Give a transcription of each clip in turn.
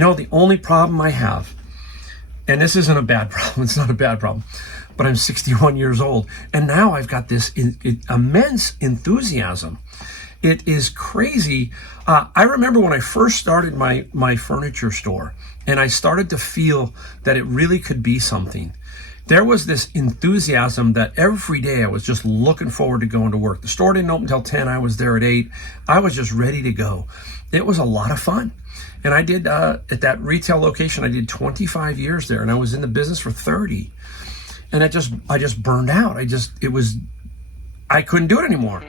The only problem I have, and this isn't a bad problem, it's not a bad problem, but I'm 61 years old, and now I've got this immense enthusiasm. It is crazy. I remember when I first started my furniture store, and I started to feel that it really could be something. There was this enthusiasm that every day I was just looking forward to going to work. The store didn't open until 10. I was there at 8. I was just ready to go. It was a lot of fun. And I did, at that retail location, I did 25 years there, and I was in the business for 30. And I just burned out. I couldn't do it anymore.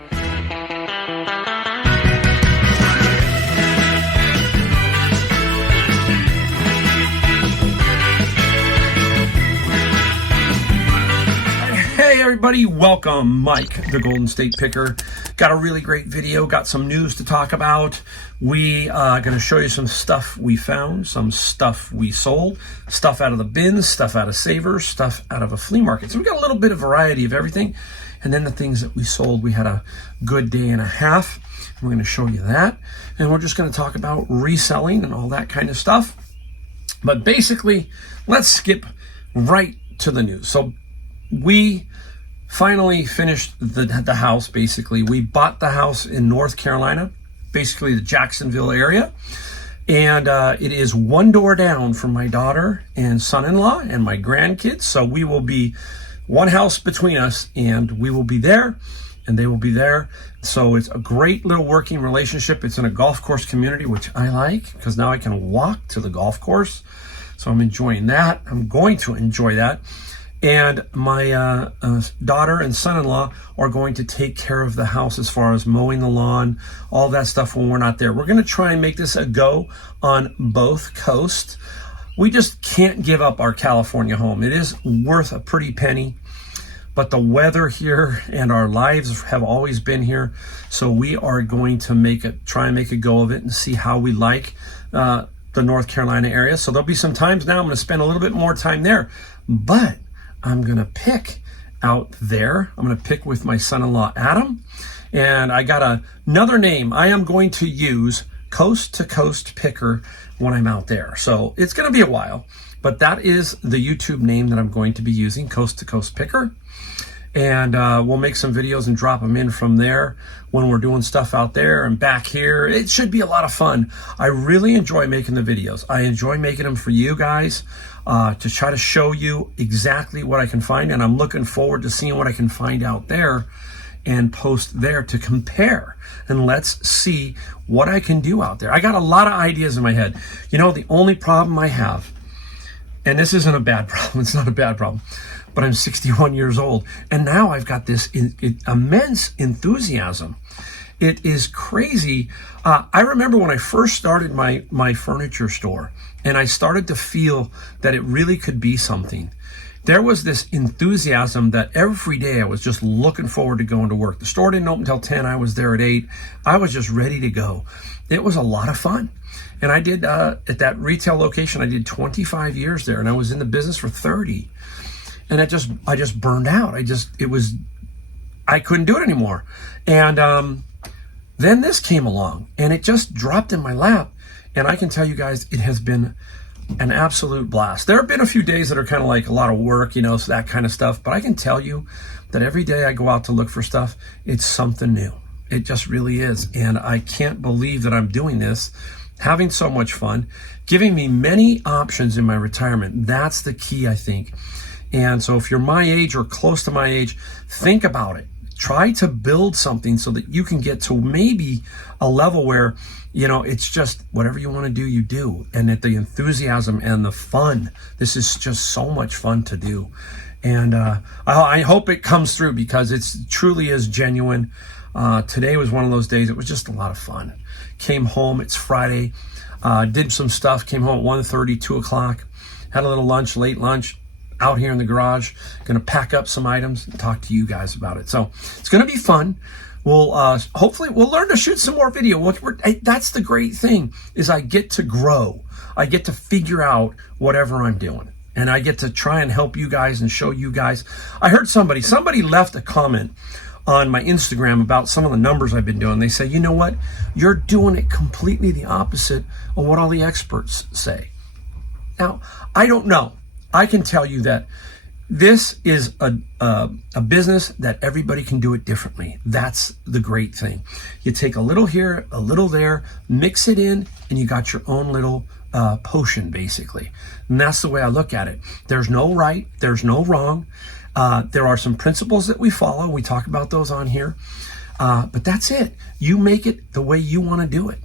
Hey everybody, welcome. Mike, the Golden State Picker. Got a really great video, got some news to talk about. We are going to show you some stuff we found, some stuff we sold, stuff out of the bins, stuff out of savers, stuff out of a flea market. So we got a little bit of variety of everything. And then the things that we sold, we had a good day and a half. We're going to show you that. And we're just going to talk about reselling and all that kind of stuff. But basically, let's skip right to the news. So we finally finished the house, basically. We bought the house in North Carolina, basically the Jacksonville area. And it is one door down from my daughter and son-in-law and my grandkids. So we will be one house between us, and we will be there and they will be there. So it's a great little working relationship. It's in a golf course community, which I like because now I can walk to the golf course. So I'm enjoying that. I'm going to enjoy that. And my daughter and son-in-law are going to take care of the house as far as mowing the lawn, all that stuff when we're not there. We're going to try and make this a go on both coasts. We just can't give up our California home. It is worth a pretty penny, but the weather here and our lives have always been here. So we are going to try and make a go of it and see how we like the North Carolina area. So there'll be some times now I'm going to spend a little bit more time there, but I'm going to pick out there. I'm going to pick with my son-in-law, Adam. And I got another name. I am going to use Coast to Coast Picker when I'm out there. So it's going to be a while, but that is the YouTube name that I'm going to be using, Coast to Coast Picker. And we'll make some videos and drop them in from there when we're doing stuff out there and back here. It should be a lot of fun. I really enjoy making the videos. I enjoy making them for you guys to try to show you exactly what I can find. And I'm looking forward to seeing what I can find out there and post there to compare. And let's see what I can do out there. I got a lot of ideas in my head. The only problem I have, and this isn't a bad problem, it's not a bad problem, but I'm 61 years old, and now I've got this immense enthusiasm. It is crazy. I remember when I first started my furniture store, and I started to feel that it really could be something. There was this enthusiasm that every day I was just looking forward to going to work. The store didn't open until 10. I was there at 8. I was just ready to go. It was a lot of fun. And I did, at that retail location, I did 25 years there, and I was in the business for 30. And I just burned out. I couldn't do it anymore. And then this came along, and it just dropped in my lap. And I can tell you guys, it has been an absolute blast. There have been a few days that are kind of like a lot of work, so that kind of stuff. But I can tell you that every day I go out to look for stuff, it's something new. It just really is. And I can't believe that I'm doing this, having so much fun, giving me many options in my retirement. That's the key, I think. And so if you're my age or close to my age, think about it. Try to build something so that you can get to maybe a level where, it's just whatever you want to do, you do. And that the enthusiasm and the fun, this is just so much fun to do. And I hope it comes through because it truly is genuine. Today was one of those days. It was just a lot of fun. Came home, it's Friday, did some stuff, came home at 1:30, 2 o'clock, had a little lunch, late lunch, out here in the garage, gonna pack up some items and talk to you guys about it. So it's gonna be fun. We'll hopefully we'll learn to shoot some more video. That's the great thing, is I get to grow. I get to figure out whatever I'm doing, and I get to try and help you guys and show you guys. I heard somebody left a comment on my Instagram about some of the numbers I've been doing. They say, you know what? You're doing it completely the opposite of what all the experts say. Now, I don't know. I can tell you that this is a business that everybody can do it differently. That's the great thing. You take a little here, a little there, mix it in, and you got your own little potion, basically. And that's the way I look at it. There's no right, there's no wrong. There are some principles that we follow. We talk about those on here. But that's it. You make it the way you want to do it.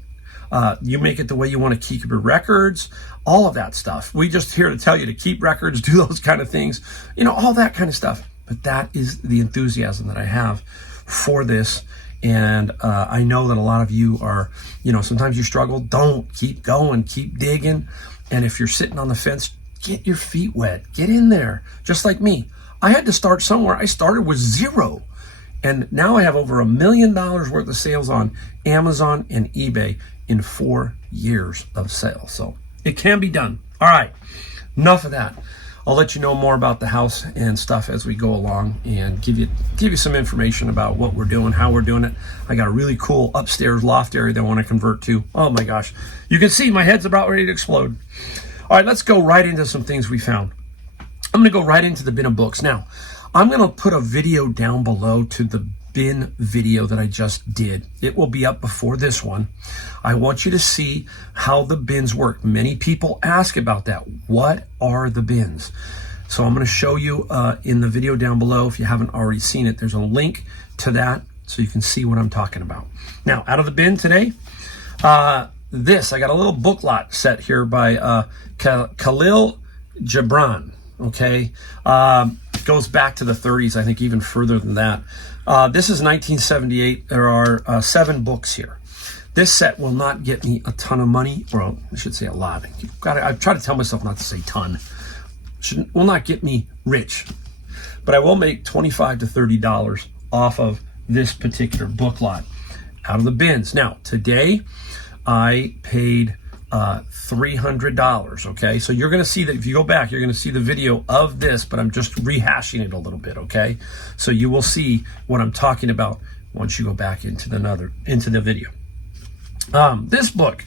You make it the way you want to keep your records, all of that stuff. We just here to tell you to keep records, do those kind of things, all that kind of stuff. But that is the enthusiasm that I have for this. And I know that a lot of you are, sometimes you struggle. Don't. Keep going, keep digging. And if you're sitting on the fence, get your feet wet, get in there. Just like me. I had to start somewhere. I started with zero. And now I have over $1 million worth of sales on Amazon and eBay in 4 years of sales. So it can be done. All right, enough of that. I'll let you know more about the house and stuff as we go along and give you some information about what we're doing, how we're doing it. I got a really cool upstairs loft area that I want to convert to. Oh my gosh. You can see my head's about ready to explode. All right, let's go right into some things we found. I'm going to go right into the bin of books. Now, I'm going to put a video down below to the bin video that I just did. It will be up before this one. I want you to see how the bins work. Many people ask about that. What are the bins? So I'm going to show you in the video down below. If you haven't already seen it, there's a link to that so you can see what I'm talking about. Now, out of the bin today, I got a little book lot set here by Khalil Gibran. Okay, goes back to the 30s, I think even further than that. This is 1978. There are 7 books here. This set will not get me a ton of money, or I should say a lot. I try to tell myself not to say ton. Will not get me rich, but I will make $25 to $30 off of this particular book lot out of the bins. Now, today I paid $300. Okay, so you're going to see that if you go back, you're going to see the video of this, but I'm just rehashing it a little bit. Okay, so you will see what I'm talking about once you go back into the video. This book,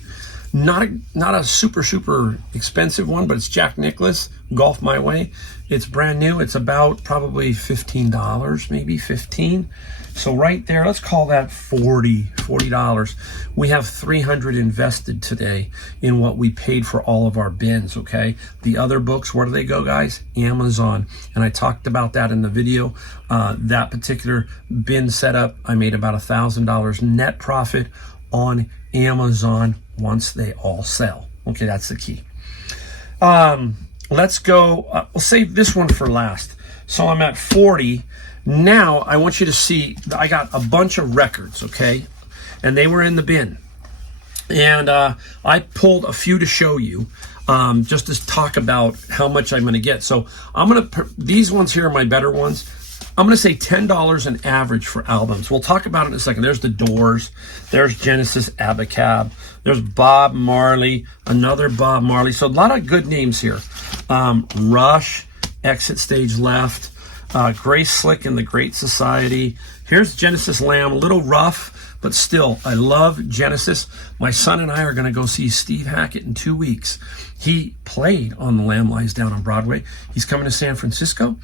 not a super expensive one, but it's Jack Nicklaus, Golf My Way. It's brand new. It's about probably $15, maybe 15. So right there, let's call that $40. We have $300 invested today in what we paid for all of our bins, okay? The other books, where do they go, guys? Amazon. And I talked about that in the video. That particular bin setup, I made about $1,000 net profit on Amazon once they all sell. Okay, that's the key. Let's go, we'll save this one for last. So I'm at 40. Now I want you to see, I got a bunch of records, okay? And they were in the bin. And I pulled a few to show you, just to talk about how much I'm gonna get. So I'm gonna, these ones here are my better ones. I'm going to say $10 an average for albums. We'll talk about it in a second. There's the Doors. There's Genesis Abacab. There's Bob Marley, another Bob Marley. So a lot of good names here. Rush, Exit Stage Left, Grace Slick and the Great Society. Here's Genesis Lamb, a little rough, but still, I love Genesis. My son and I are going to go see Steve Hackett in 2 weeks. He played on The Lamb Lies Down on Broadway. He's coming to San Francisco.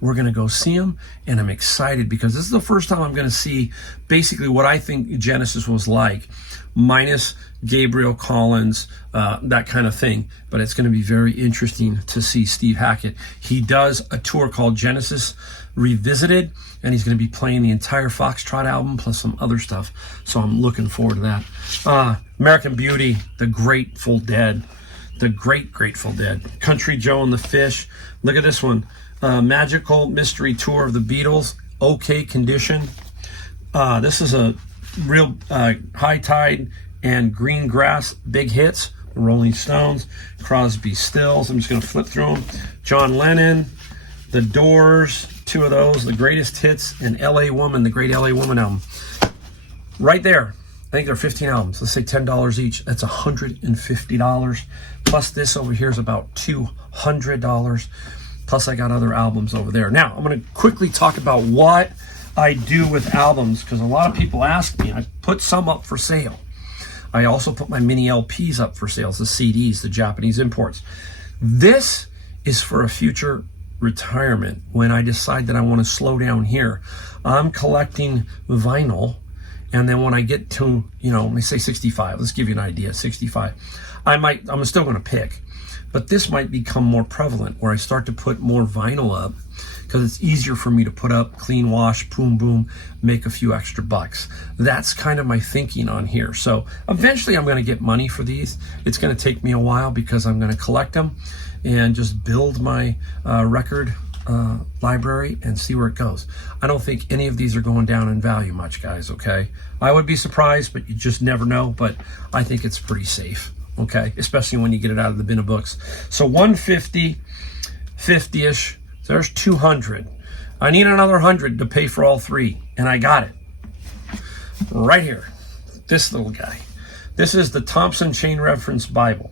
We're going to go see him, and I'm excited because this is the first time I'm going to see basically what I think Genesis was like, minus Gabriel Collins, that kind of thing. But it's going to be very interesting to see Steve Hackett. He does a tour called Genesis Revisited, and he's going to be playing the entire Foxtrot album plus some other stuff. So I'm looking forward to that. American Beauty, The Grateful Dead. The Grateful Dead. Country Joe and the Fish. Look at this one. Magical Mystery Tour of the Beatles, OK Condition. This is a real High Tide and Green Grass big hits. Rolling Stones, Crosby, Stills. I'm just going to flip through them. John Lennon, The Doors, 2 of those, the greatest hits, and LA Woman, the Great LA Woman album. Right there. I think they're 15 albums. Let's say $10 each. That's $150. Plus this over here is about $200. Plus I got other albums over there. Now, I'm going to quickly talk about what I do with albums, because a lot of people ask me. I put some up for sale. I also put my mini LPs up for sales, the CDs, the Japanese imports. This is for a future retirement when I decide that I want to slow down here. I'm collecting vinyl, and then when I get to, let me say 65, let's give you an idea, 65, I'm still going to pick, but this might become more prevalent where I start to put more vinyl up, because it's easier for me to put up, clean wash, boom, boom, make a few extra bucks. That's kind of my thinking on here. So eventually I'm going to get money for these. It's going to take me a while because I'm going to collect them and just build my record library and see where it goes. I don't think any of these are going down in value much, guys, okay? I would be surprised, but you just never know. But I think it's pretty safe, okay? Especially when you get it out of the bin of books. So 150, 50-ish. There's 200. I need another 100 to pay for all three, and I got it. Right here. This little guy. This is the Thompson Chain Reference Bible.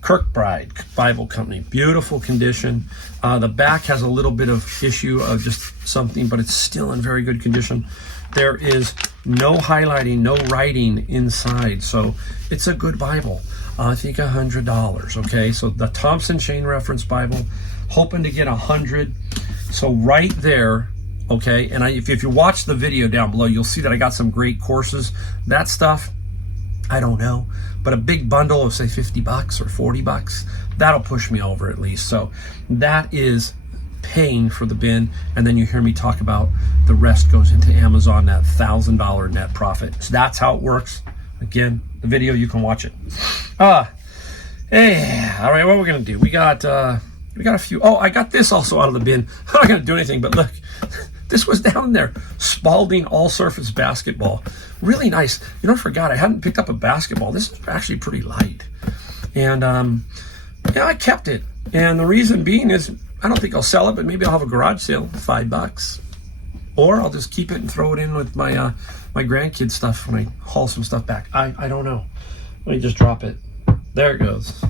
Kirkbride Bible Company. Beautiful condition. The back has a little bit of issue of just something, but it's still in very good condition. There is no highlighting, no writing inside, so it's a good Bible. I think $100, okay? So the Thompson Chain Reference Bible, hoping to get 100. So right there, okay, and if you watch the video down below, you'll see that I got some great courses. That stuff, I don't know, but a big bundle of say $50 or $40, that'll push me over at least. So that is paying for the bin, and then you hear me talk about the rest goes into Amazon, that $1,000 net profit. So that's how it works. Again, the video, you can watch it. Hey, all right, what we're gonna do? We got a few. Oh, I got this also out of the bin. I'm not gonna do anything, but look, this was down there. Spalding all-surface basketball, really nice. I forgot I hadn't picked up a basketball. This is actually pretty light, and I kept it. And the reason being is I don't think I'll sell it, but maybe I'll have a garage sale, $5, or I'll just keep it and throw it in with my my grandkids' stuff when I haul some stuff back. I don't know. Let me just drop it. There it goes.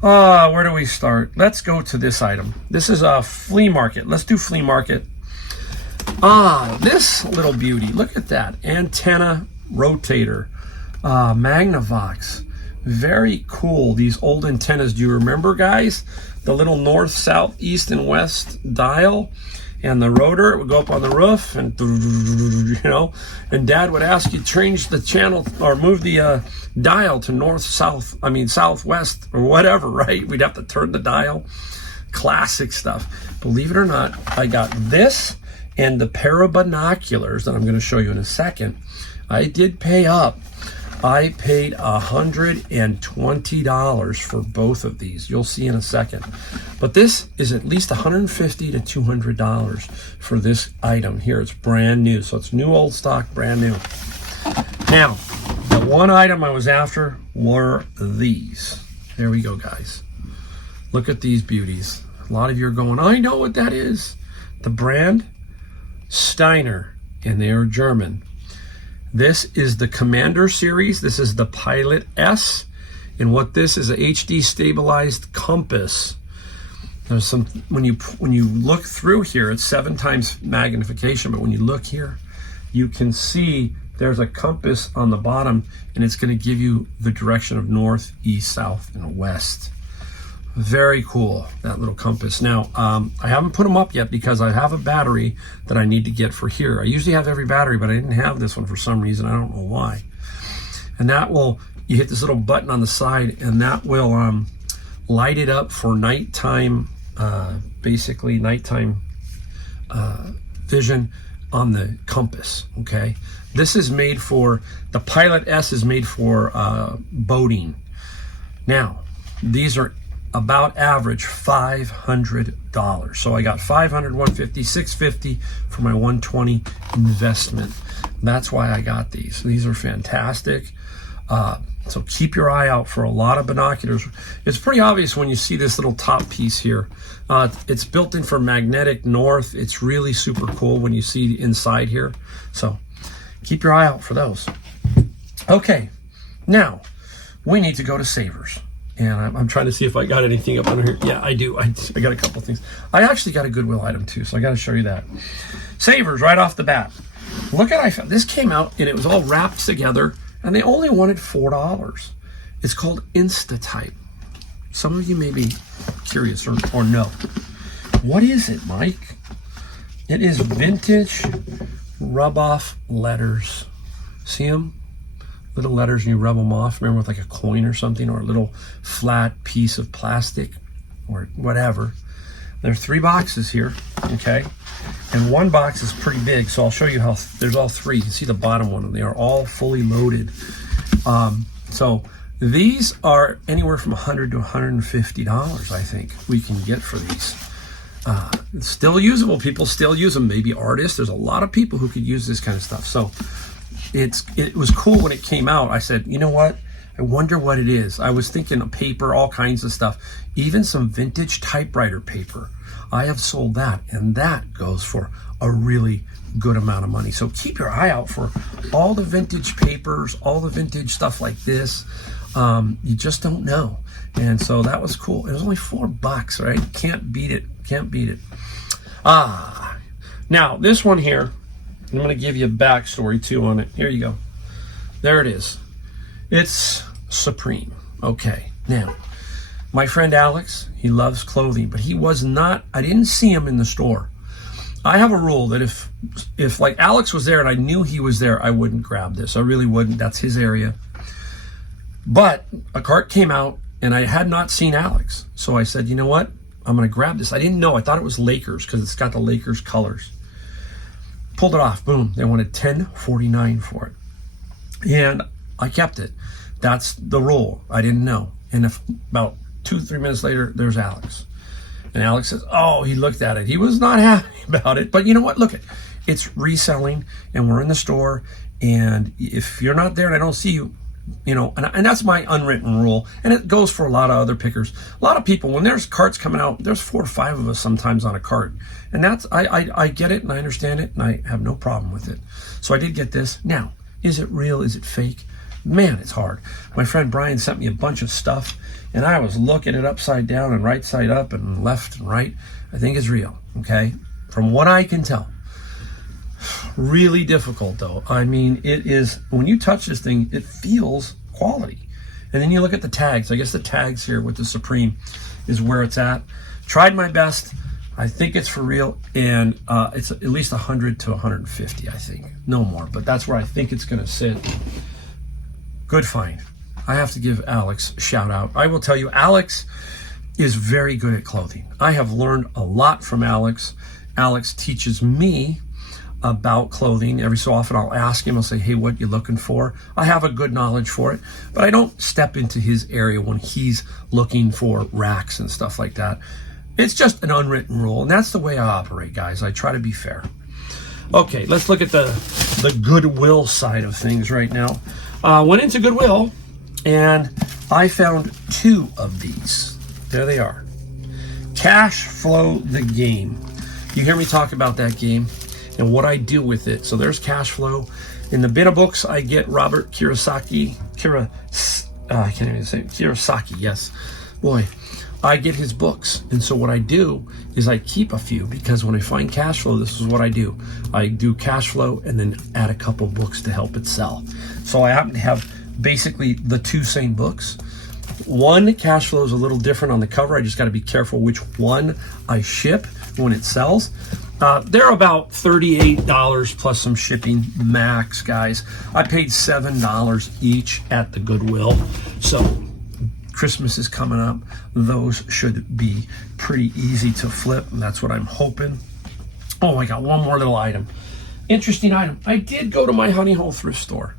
Where do we start? Let's go to this item. This is a flea market. Let's do flea market. This little beauty. Look at that. Antenna rotator. Magnavox. Very cool. These old antennas. Do you remember, guys? The little north, south, east, and west dial. And the rotor, it would go up on the roof, and and Dad would ask you to change the channel or move the dial to north, south, southwest or whatever, right? We'd have to turn the dial. Classic stuff. Believe it or not, I got this and the pair of binoculars that I'm going to show you in a second. I did pay up. I paid $120 for both of these. You'll see in a second. But this is at least $150 to $200 for this item here. It's brand new. So it's new old stock, brand new. Now, the one item I was after were these. There we go, guys. Look at these beauties. A lot of you are going, I know what that is. The brand, Steiner, and they are German. This is the Commander series. This is the Pilot S. And what this is, a HD stabilized compass. There's some, when you look through here, it's 7 times magnification, but when you look here, you can see there's a compass on the bottom, and it's going to give you the direction of north, east, south, and west. Very cool, that little compass. Now, I haven't put them up yet because I have a battery that I need to get for here. I usually have every battery, but I didn't have this one for some reason. I don't know why. And that will, you hit this little button on the side, and that will light it up for nighttime, basically nighttime vision on the compass, okay? This is made for, the Pilot S is made for boating. Now, these are about average $500. So I got $500, $150, $650 for my $120 investment. That's why I got these. These are fantastic. So keep your eye out for a lot of binoculars. It's pretty obvious when you see this little top piece here. It's built in for magnetic north. It's really super cool when you see inside here. So keep your eye out for those. Okay, now we need to go to Savers. And I'm trying to see if I got anything up under here. Yeah, I do. I got a couple things. I actually got a Goodwill item too, so I got to show you that. Savers right off the bat. Look at this came out and it was all wrapped together, and they only wanted $4. It's called Instatype. Some of you may be curious or know. What is it, Mike? It is vintage rub-off letters. See them? Little letters, and you rub them off. Remember, with like a coin or something, or a little flat piece of plastic or whatever. There are 3 boxes here, okay? And one box is pretty big, so I'll show you how there's all 3. You can see the bottom one, and they are all fully loaded. So these are anywhere from $100 to $150, I think, we can get for these. It's still usable. People still use them. Maybe artists. There's a lot of people who could use this kind of stuff. So it was cool when it came out. I said, you know what? I wonder what it is. I was thinking of paper, all kinds of stuff, even some vintage typewriter paper. I have sold that, and that goes for a really good amount of money. So keep your eye out for all the vintage papers, all the vintage stuff like this. You just don't know. And so that was cool. It was only $4, right? Can't beat it. Can't beat it. Now this one here, I'm going to give you a backstory too on it. Here you go. There it is. It's Supreme. Okay. Now, my friend Alex, he loves clothing, but he was not, I didn't see him in the store. I have a rule that if like Alex was there and I knew he was there, I wouldn't grab this. I really wouldn't. That's his area. But a cart came out and I had not seen Alex. So I said, you know what? I'm going to grab this. I didn't know. I thought it was Lakers because it's got the Lakers colors. Pulled it off. Boom. They wanted $10.49 for it. And I kept it. That's the rule. I didn't know. And about 2-3 minutes later, there's Alex. And Alex says, oh, he looked at it. He was not happy about it. But you know what? Look, it's reselling, and we're in the store. And if you're not there and I don't see you, you know, and that's my unwritten rule. And it goes for a lot of other pickers. A lot of people, when there's carts coming out, there's 4 or 5 of us sometimes on a cart. And that's, I get it and I understand it and I have no problem with it. So I did get this. Now, is it real? Is it fake? Man, it's hard. My friend Brian sent me a bunch of stuff and I was looking it upside down and right side up and left and right. I think it's real, okay? From what I can tell. Really difficult though. I mean, it is, when you touch this thing, it feels quality. And then you look at the tags. I guess the tags here with the Supreme is where it's at. Tried my best. I think it's for real, and it's at least 100 to 150, I think. No more, but that's where I think it's gonna sit. Good find. I have to give Alex a shout out. I will tell you, Alex is very good at clothing. I have learned a lot from Alex. Alex teaches me about clothing. Every so often I'll ask him, I'll say, hey, what you looking for? I have a good knowledge for it, but I don't step into his area when he's looking for racks and stuff like that. It's just an unwritten rule, and that's the way I operate, guys. I try to be fair. Okay, let's look at the Goodwill side of things right now. Went into Goodwill, and I found 2 of these. There they are. Cash Flow the Game. You hear me talk about that game and what I do with it. So there's Cash Flow. In the bin of books, I get Robert Kiyosaki. I can't even say it. Kiyosaki, yes. Boy, I get his books. And so what I do is I keep a few, because when I find cash flow, this is what I do. I do cash flow and then add a couple books to help it sell. So I happen to have basically the 2 same books. One, cash flow is a little different on the cover. I just got to be careful which one I ship when it sells. They're about $38 plus some shipping max, guys. I paid $7 each at the Goodwill. So Christmas is coming up. Those should be pretty easy to flip, and that's what I'm hoping. Oh, I got one more little item. Interesting item. I did go to my Honey Hole thrift store.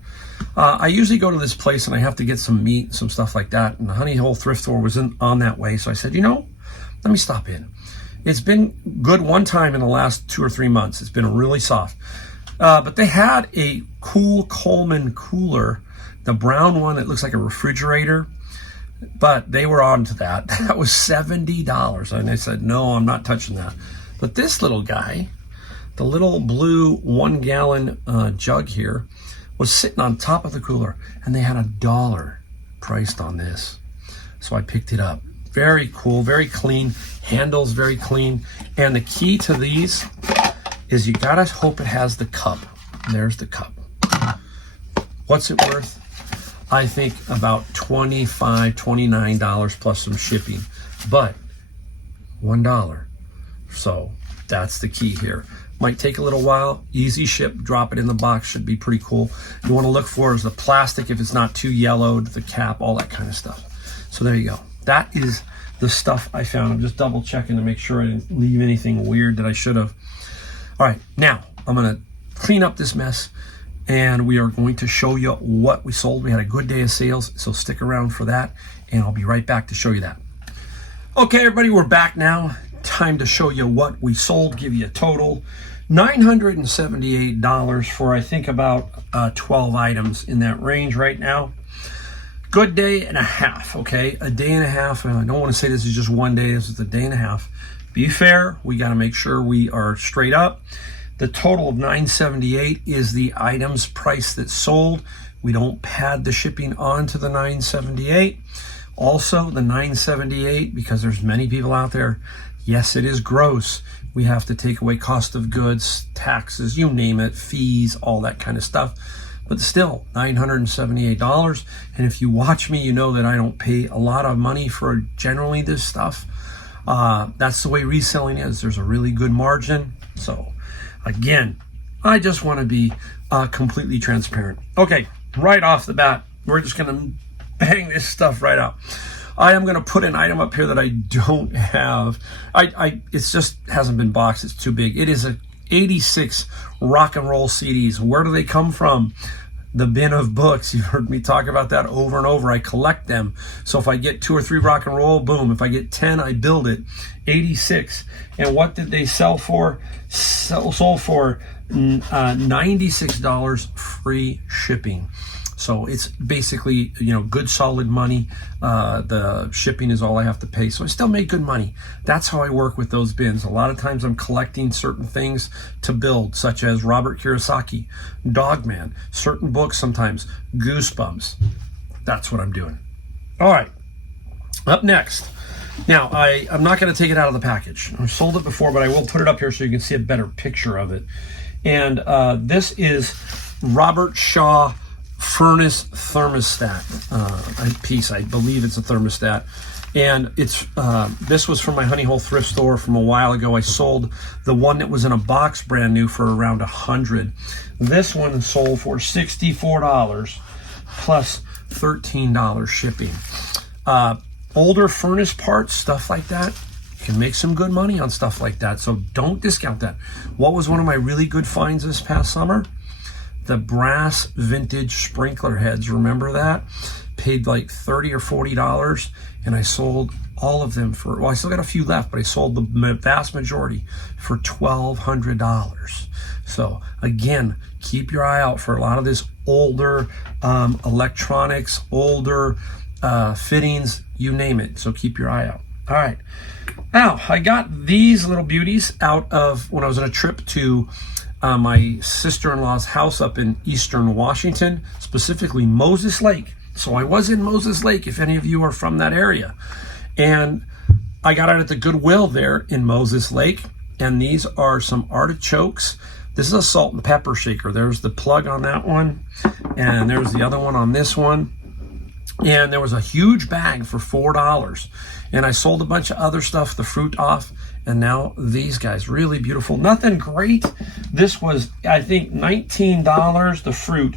I usually go to this place and I have to get some meat and some stuff like that. And the Honey Hole thrift store was on that way. So I said, you know, let me stop in. It's been good one time in the last 2 or 3 months. It's been really soft. But they had a cool Coleman cooler, the brown one that looks like a refrigerator. But they were on to that. That was $70. And I said, no, I'm not touching that. But this little guy, the little blue 1-gallon jug here, was sitting on top of the cooler, and they had $1 priced on this. So I picked it up. Very cool, very clean. Handles very clean. And the key to these is you gotta hope it has the cup. There's the cup. What's it worth? I think about $25, $29 plus some shipping, but $1. So that's the key here. Might take a little while. Easy ship, drop it in the box, should be pretty cool. You want to look for is the plastic, if it's not too yellowed, the cap, all that kind of stuff. So there you go. That is the stuff I found. I'm just double checking to make sure I didn't leave anything weird that I should have. All right, now I'm gonna clean up this mess, and we are going to show you what we sold. We had a good day of sales, so stick around for that, and I'll be right back to show you that. Okay, everybody, we're back now. Time to show you what we sold, give you a total. $978 for, I think, about 12 items in that range right now. Good day and a half, okay? A day and a half, and I don't want to say this is just one day, this is a day and a half. Be fair, we got to make sure we are straight up. The total of $978 is the items price that sold. We don't pad the shipping onto the $978. Also, the $978, because there's many people out there, yes, it is gross. We have to take away cost of goods, taxes, you name it, fees, all that kind of stuff. But still, $978. And if you watch me, you know that I don't pay a lot of money for generally this stuff. That's the way reselling is. There's a really good margin. So again, I just want to be completely transparent. Okay, right off the bat, we're just going to bang this stuff right up. I am going to put an item up here that I don't have. It's just hasn't been boxed. It's too big. It is a 86 rock and roll CDs. Where do they come from? The bin of books. You've heard me talk about that over and over. I collect them. So if I get 2 or 3 rock and roll, boom. If I get 10, I build it. 86. And what did they sell for? Sold for $96 free shipping. So it's basically, you know, good solid money. The shipping is all I have to pay. So I still make good money. That's how I work with those bins. A lot of times I'm collecting certain things to build, such as Robert Kiyosaki, Dogman, certain books sometimes, Goosebumps. That's what I'm doing. All right, up next. Now, I'm not going to take it out of the package. I've sold it before, but I will put it up here so you can see a better picture of it. And this is Robert Shaw furnace thermostat piece. I believe it's a thermostat, and it's this was from my Honey Hole thrift store from a while ago. I sold the one that was in a box brand new for around $100. This one sold for $64 plus $13 shipping. Older furnace parts, stuff like that, you can make some good money on stuff like that, so don't discount that. What was one of my really good finds this past summer? The brass vintage sprinkler heads. Remember that? Paid like $30 or $40, and I sold all of them for, well, I still got a few left, but I sold the vast majority for $1,200. So again, keep your eye out for a lot of this older electronics, older fittings, you name it. So keep your eye out. All right. Now, I got these little beauties out of when I was on a trip to my sister-in-law's house up in eastern Washington, specifically Moses Lake. So I was in Moses Lake, if any of you are from that area. And I got it at the Goodwill there in Moses Lake. And these are some artichokes. This is a salt and pepper shaker. There's the plug on that one. And there's the other one on this one. And there was a huge bag for $4. And I sold a bunch of other stuff, the fruit off. And now these guys, really beautiful. Nothing great. This was, I think, $19, the fruit.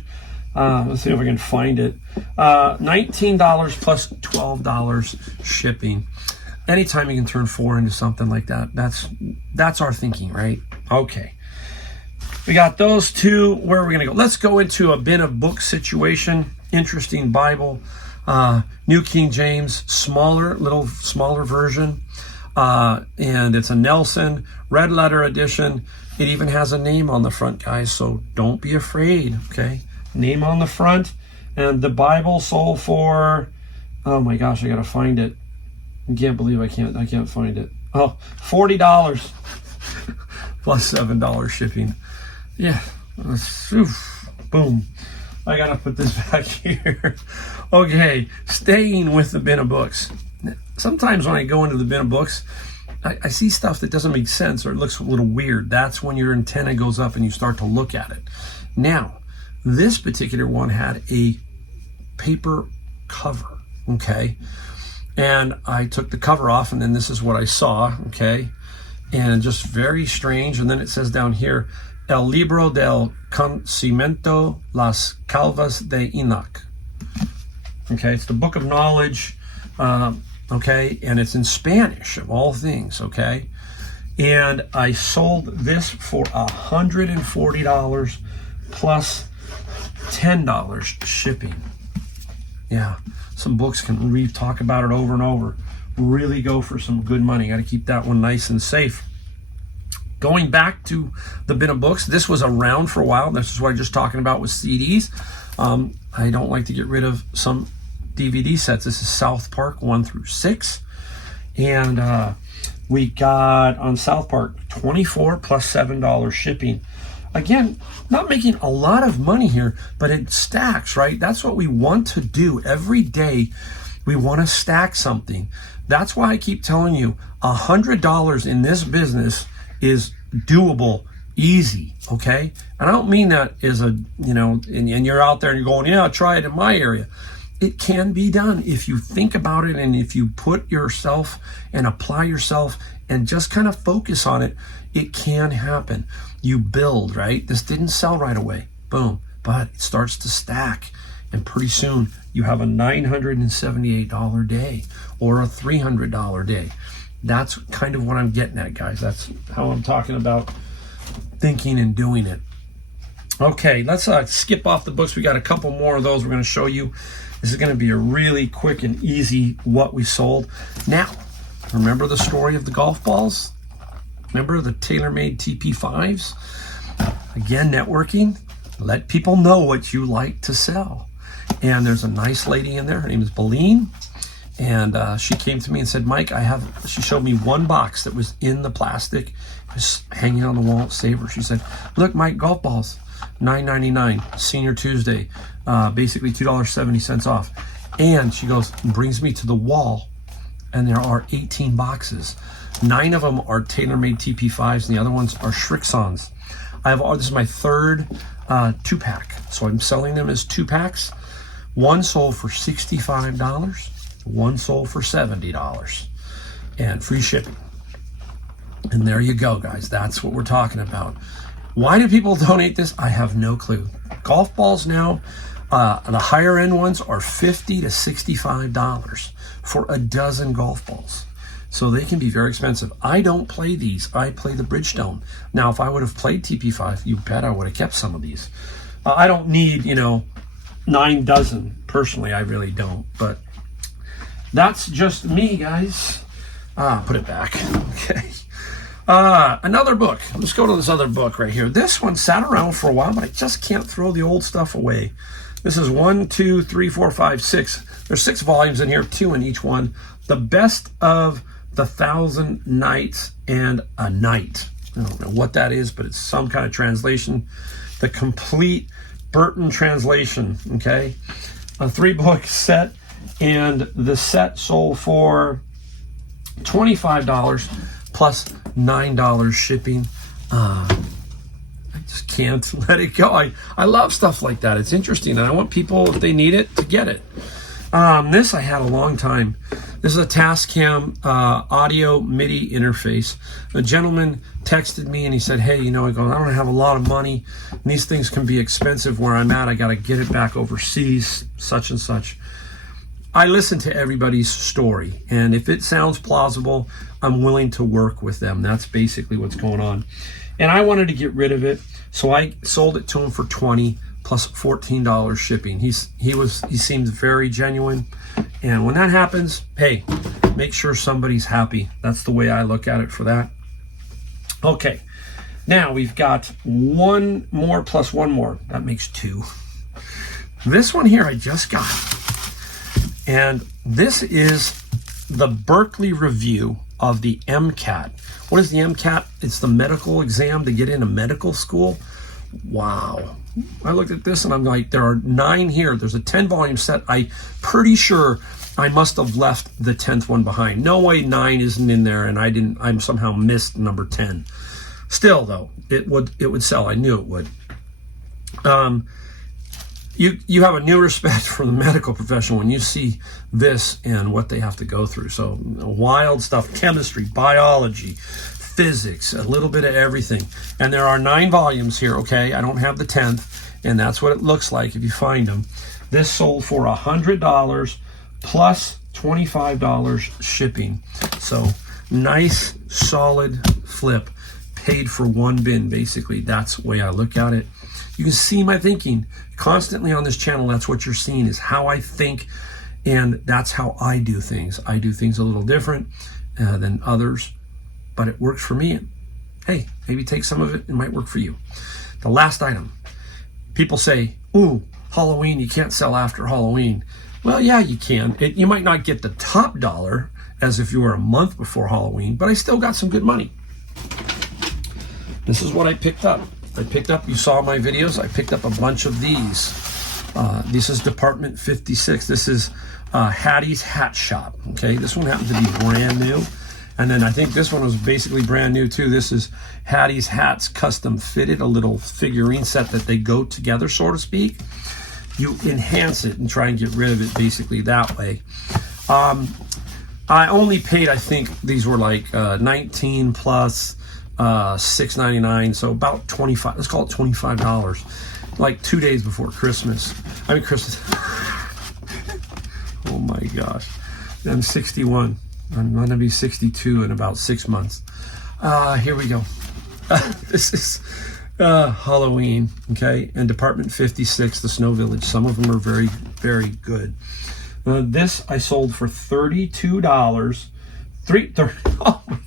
Let's see if I can find it. $19 plus $12 shipping. Anytime you can turn 4 into something like that, that's our thinking, right? Okay. We got those two. Where are we going to go? Let's go into a bin of book situation. Interesting Bible. New King James, smaller version. And it's a Nelson red letter edition. It even has a name on the front, guys, so don't be afraid, okay? Name on the front. And the Bible sold for, oh my gosh, I gotta find it. I can't believe I can't find it. Oh, $40 plus $7 shipping. Yeah, oof, boom. I gotta put this back here. Okay, staying with the bin of books. Sometimes when I go into the bin of books, I see stuff that doesn't make sense or it looks a little weird. That's when your antenna goes up and you start to look at it. Now, this particular one had a paper cover, okay? And I took the cover off, and then this is what I saw, okay? And just very strange. And then it says down here, El Libro del Conocimiento, Las Calvas de Enoch. Okay, it's the Book of Knowledge, okay? And it's in Spanish, of all things, okay? And I sold this for $140 plus $10 shipping. Yeah, some books can talk about it over and over. Really go for some good money. Got to keep that one nice and safe. Going back to the bin of books, this was around for a while. This is what I was just talking about with CDs. I don't like to get rid of some DVD sets. This is South Park 1 through 6. And we got on South Park $24 plus $7 shipping. Again, not making a lot of money here, but it stacks, right? That's what we want to do every day. We want to stack something. That's why I keep telling you, $100 in this business is doable, easy, okay? And I don't mean that as a, you know, and you're out there and you're going, yeah, try it in my area. It can be done if you think about it and if you put yourself and apply yourself and just kind of focus on it, it can happen. You build, right? This didn't sell right away, boom, but it starts to stack. And pretty soon you have a $978 day or a $300 day. That's kind of what I'm getting at, guys. That's how I'm talking about thinking and doing it. Okay, let's skip off the books. We got a couple more of those we're going to show you. This is going to be a really quick and easy what we sold. Now, remember the story of the golf balls? Remember the TaylorMade TP5s? Again, networking. Let people know what you like to sell. And there's a nice lady in there. Her name is Beline. And she came to me and said, Mike, she showed me one box that was in the plastic. It was hanging on the wall at Saver. She said, look, Mike, golf balls, $9.99, Senior Tuesday, basically $2.70 off. And she goes, brings me to the wall, and there are 18 boxes. 9 of them are TaylorMade TP5s, and the other ones are Shrixons. This is my third 2-pack. So I'm selling them as 2-packs. One sold for $65. One sold for $70 and free shipping. And there you go, guys. That's what we're talking about. Why do people donate this? I have no clue. Golf balls now, the higher end ones are $50 to $65 for a dozen golf balls. So they can be very expensive. I don't play these. I play the Bridgestone. Now, if I would have played TP5, you bet I would have kept some of these. I don't need, 9 dozen. Personally, I really don't. But that's just me, guys. Put it back. Okay. Another book. Let's go to this other book right here. This one sat around for a while, but I just can't throw the old stuff away. This is 1, 2, 3, 4, 5, 6. There's 6 volumes in here, 2 in each one. The Best of the 1,000 Nights and a Night. I don't know what that is, but it's some kind of translation. The complete Burton translation, okay? A 3-book set, and the set sold for $25 plus $9 shipping. I just can't let it go. I love stuff like that. It's interesting, and I want people, if they need it, to get it. This I had a long time. This is a Tascam audio MIDI interface. A gentleman texted me and he said, hey, I don't have a lot of money, and these things can be expensive where I'm at. I got to get it back overseas, such and such. I listen to everybody's story, and if it sounds plausible, I'm willing to work with them. That's basically what's going on. And I wanted to get rid of it, so I sold it to him for $20 plus $14 shipping. He seems very genuine, and when that happens, hey, make sure somebody's happy. That's the way I look at it for that. Okay, now we've got 1 more plus 1 more. That makes 2. This one here I just got. And this is the Berkeley review of the MCAT. What is the MCAT? It's the medical exam to get into medical school. wow. I looked at this and I'm like, there are 9 here. There's a 10 volume set. I'm pretty sure I must have left the 10th one behind. No way 9 isn't in there and I'm somehow missed number 10. Still though, it would sell. I knew it would. You have a new respect for the medical profession when you see this and what they have to go through. So wild stuff, chemistry, biology, physics, a little bit of everything. And there are 9 volumes here, okay? I don't have the 10th, and that's what it looks like if you find them. This sold for $100 plus $25 shipping. So nice, solid flip. Paid for 1 bin, basically. That's the way I look at it. You can see my thinking constantly on this channel. That's what you're seeing, is how I think, and that's how I do things. I do things a little different than others, but it works for me. Hey, maybe take some of it. It might work for you. The last item. People say, ooh, Halloween, you can't sell after Halloween. Well, yeah, you can. You might not get the top dollar as if you were a month before Halloween, but I still got some good money. This is what I picked up. You saw my videos, I picked up a bunch of these. This is Department 56. This is Hattie's Hat Shop. Okay, this one happens to be brand new. And then I think this one was basically brand new too. This is Hattie's Hats Custom Fitted, a little figurine set that they go together, so to speak. You enhance it and try and get rid of it basically that way. I only paid, I think these were like 19 plus $6.99, so about 25. Let's call it $25. Like 2 days before Christmas. I mean Christmas. Oh my gosh! I'm 61. I'm gonna be 62 in about 6 months. Here we go. This is Halloween, okay? And Department 56, the Snow Village. Some of them are very, very good. This I sold for $32. Oh my.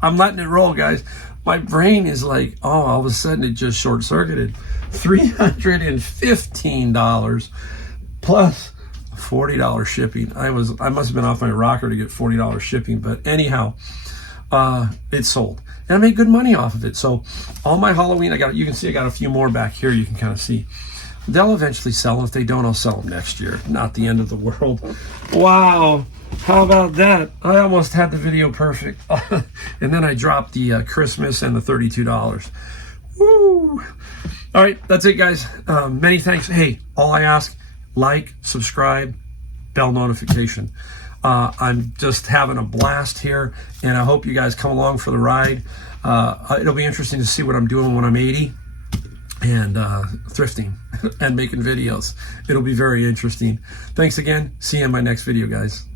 I'm letting it roll, guys. My brain is like, oh, all of a sudden it just short-circuited. $315 plus $40 shipping. I must have been off my rocker to get $40 shipping, but anyhow, it sold. And I made good money off of it. So all my Halloween, you can see I got a few more back here. You can kind of see. They'll eventually sell them. If they don't, I'll sell them next year. Not the end of the world. Wow. How about that? I almost had the video perfect. And then I dropped the Christmas and the $32. Woo! All right, that's it, guys. Many thanks. Hey, all I ask, like, subscribe, bell notification. I'm just having a blast here, and I hope you guys come along for the ride. It'll be interesting to see what I'm doing when I'm 80 and thrifting and making videos. It'll be very interesting. Thanks again. See you in my next video, guys.